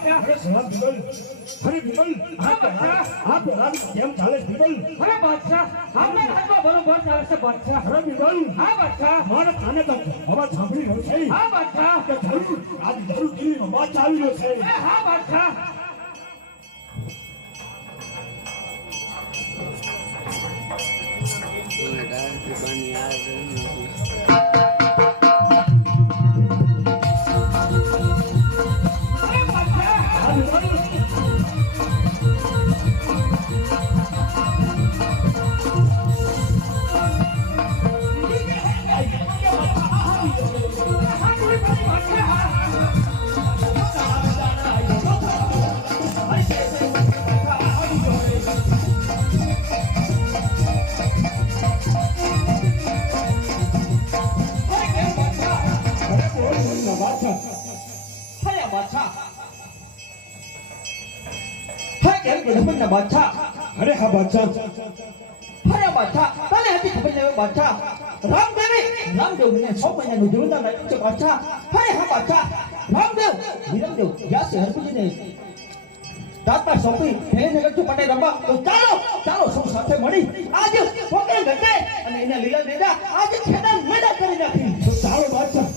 અરે સલામ બિમલ. અરે બિમલ, આ પેલા કેમ ચાલે છે બિમલ? અરે બાદશાહ આપણે હાથમાં બરોબર ચાલે છે બાદશાહ. અરે બિમલ, હા બાદશાહ. મારા કાને તો અવાજ સાંભળી રહ્યો છે. હા બાદશાહ. કે જરૂર આજ જરૂર દિલ્હીનો અવાજ આવી રહ્યો છે. હા બાદશાહ. હા બિમલ. અરે હા બાદશાહ. રામદેવને 6 મહિનાનું જીવનદાન આપ્યું છે બાદશાહ. અરે હા બાદશાહ, રામદેવ વિરમદેવ વ્યાસે હરભુજીને તાત્મા સોંપી એને લગતું પટે રમવા. તો ચાલો સૌ સાથે મળી આજ પોકરણ ઘટે અને એના લીલા દેદા આજ ખેદાન મેદા કરી નાખી. તો ચાલો બાદશાહ.